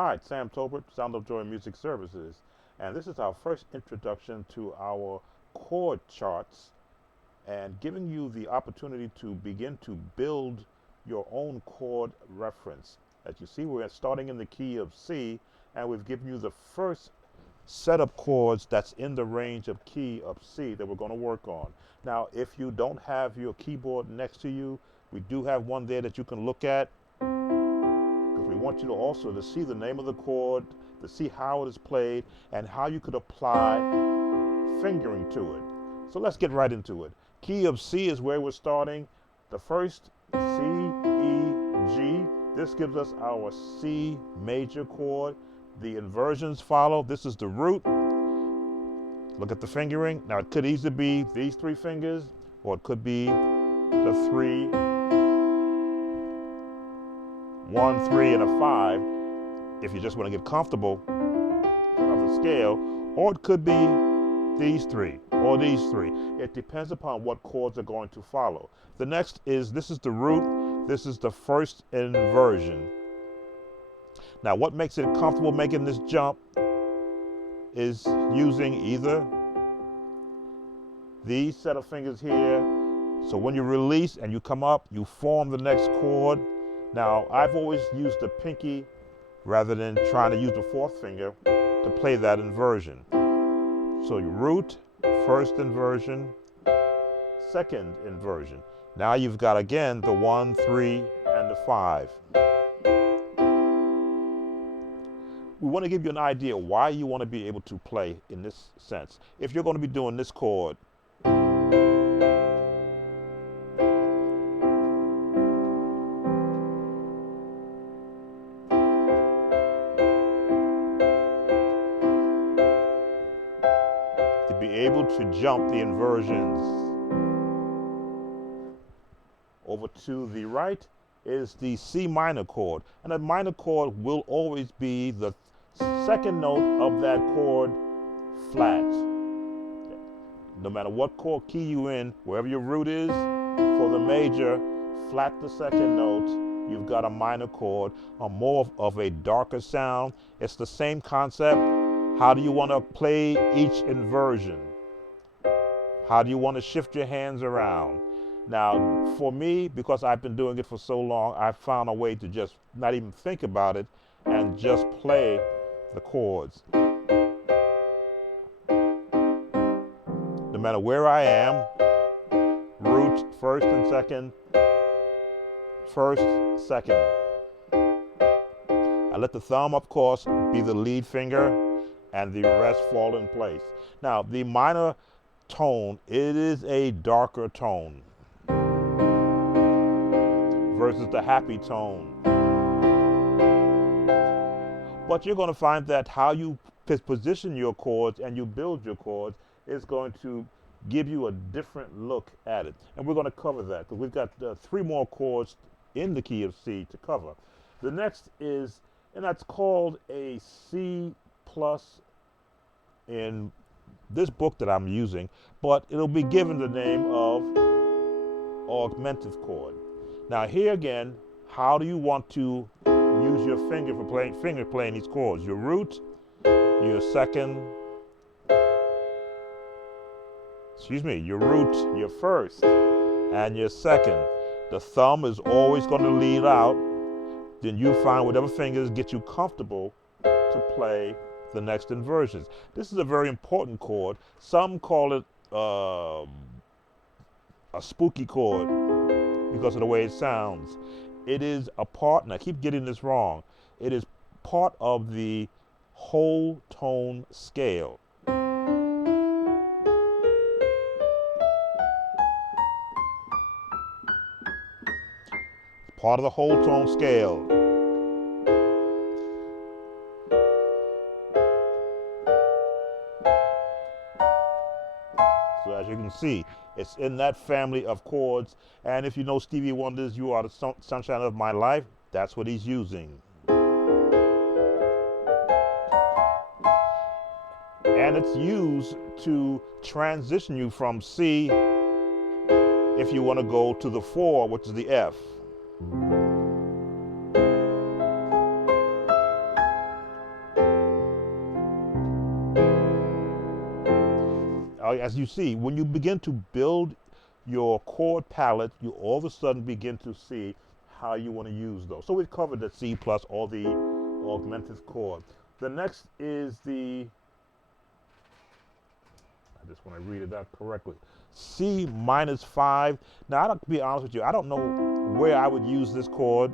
Hi, Sam Tolbert, Sound of Joy Music Services, and this is our first introduction to our chord charts and giving you the opportunity to begin to build your own chord reference. As you see, we're starting in the key of C, and we've given you the first set of chords that's in the range of key of C that we're going to work on. Now, if you don't have your keyboard next to you, we do have one there that you can look at. We want you to also to see the name of the chord, to see how it is played, and how you could apply fingering to it. So let's get right into it. Key of C is where we're starting. The first, C, E, G. This gives us our C major chord. The inversions follow. This is the root. Look at the fingering. Now it could easily be these three fingers, or it could be the 3, 1, 3, and a 5, if you just want to get comfortable of the scale, or it could be these three or these three. It depends upon what chords are going to follow. The next is, this is the root, this is the first inversion. Now what makes it comfortable making this jump is using either these set of fingers here. So when you release and you come up, you form the next chord. Now, I've always used the pinky rather than trying to use the fourth finger to play that inversion. So you root, first inversion, second inversion. Now you've got, again, the 1, 3, and the 5. We want to give you an idea why you want to be able to play in this sense. If you're going to be doing this chord, be able to jump the inversions. Over to the right is the C minor chord, and a minor chord will always be the second note of that chord flat. No matter what chord key you in, wherever your root is, for the major, flat the second note, you've got a minor chord, or more of a darker sound. It's the same concept. How do you want to play each inversion? How do you want to shift your hands around? Now, for me, because I've been doing it for so long, I've found a way to just not even think about it and just play the chords. No matter where I am, root, first and second, first, second. I let the thumb, of course, be the lead finger, and the rest fall in place. Now, the minor tone, it is a darker tone versus the happy tone. But you're going to find that how you position your chords and you build your chords is going to give you a different look at it. And we're going to cover that because we've got 3 more chords in the key of C to cover. The next is, and that's called a C plus in this book that I'm using, but it'll be given the name of Augmented Chord. Now here again, how do you want to use your finger for playing these chords? Your root, your second, your root, your first, and your second. The thumb is always going to lead out. Then you find whatever fingers get you comfortable to play the next inversions. This is a very important chord. Some call it a spooky chord because of the way it sounds. It is a part, and I keep getting this wrong, it is part of the whole tone scale. Part of the whole tone scale. So as you can see, it's in that family of chords. And if you know Stevie Wonder's "You Are the Sunshine of My Life," that's what he's using. And it's used to transition you from C if you want to go to the 4, which is the F. as you see, when you begin to build your chord palette, you all of a sudden begin to see how you want to use those. So we've covered the C plus, all the augmented chord. The next is I just want to read it out correctly. C minus 5. Now, to be honest with you, I don't know where I would use this chord.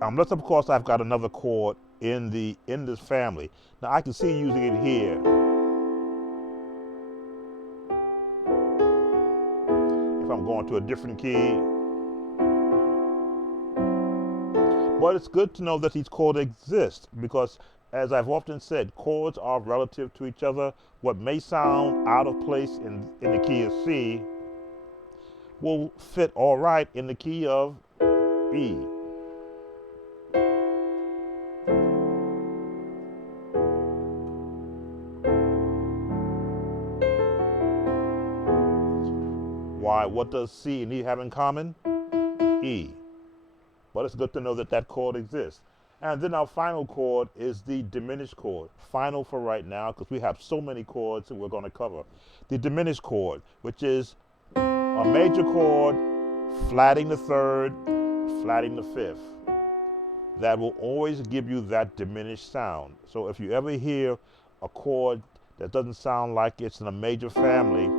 Unless, of course, I've got another chord in this family. Now, I can see using it here. If I'm going to a different key. But it's good to know that these chords exist because, as I've often said, chords are relative to each other. What may sound out of place in the key of C will fit all right in the key of E. Why? What does C and E have in common? E. But it's good to know that that chord exists. And then our final chord is the diminished chord. Final for right now because we have so many chords that we're going to cover. The diminished chord, which is a major chord, flatting the third, flatting the fifth. That will always give you that diminished sound. So if you ever hear a chord that doesn't sound like it's in a major family,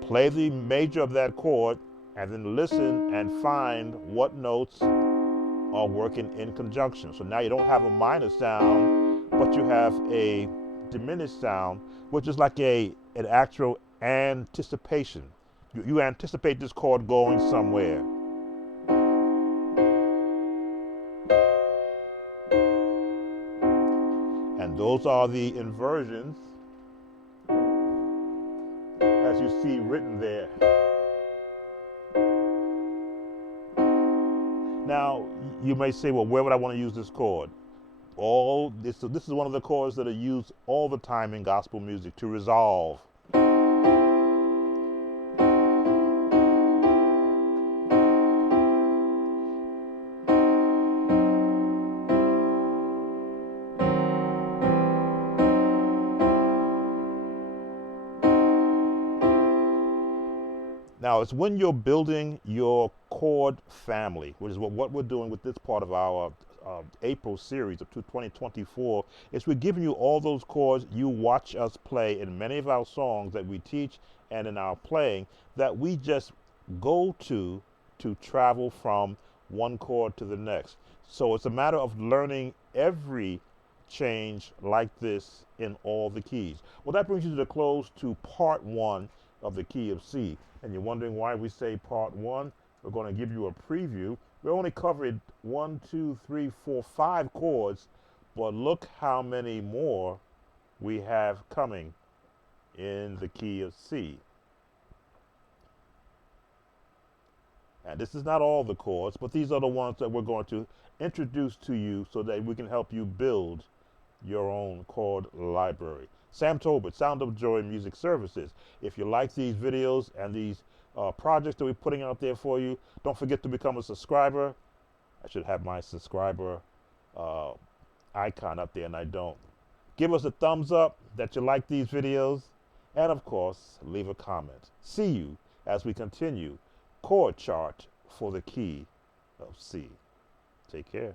play the major of that chord and then listen and find what notes are working in conjunction. So now you don't have a minor sound, but you have a diminished sound, which is like an actual anticipation. You anticipate this chord going somewhere. And those are the inversions, as you see written there. Now, you may say, well, where would I want to use this chord? This is one of the chords that are used all the time in gospel music to resolve. Now, it's when you're building your chord family, which is what we're doing with this part of our April series of 2024, is we're giving you all those chords you watch us play in many of our songs that we teach and in our playing that we just go to travel from one chord to the next. So it's a matter of learning every change like this in all the keys. Well, that brings you to the close to part 1 of the key of C. And you're wondering why we say part 1. We're going to give you a preview. We only covered 1, 2, 3, 4, 5 chords, but look how many more we have coming in the key of C. And this is not all the chords, but these are the ones that we're going to introduce to you so that we can help you build your own chord library. Sam Tolbert, Sound of Joy Music Services. If you like these videos and these projects that we're putting out there for you, don't forget to become a subscriber. I should have my subscriber icon up there, and I don't. Give us a thumbs up that you like these videos, and of course, leave a comment. See you as we continue chord chart for the key of C. Take care.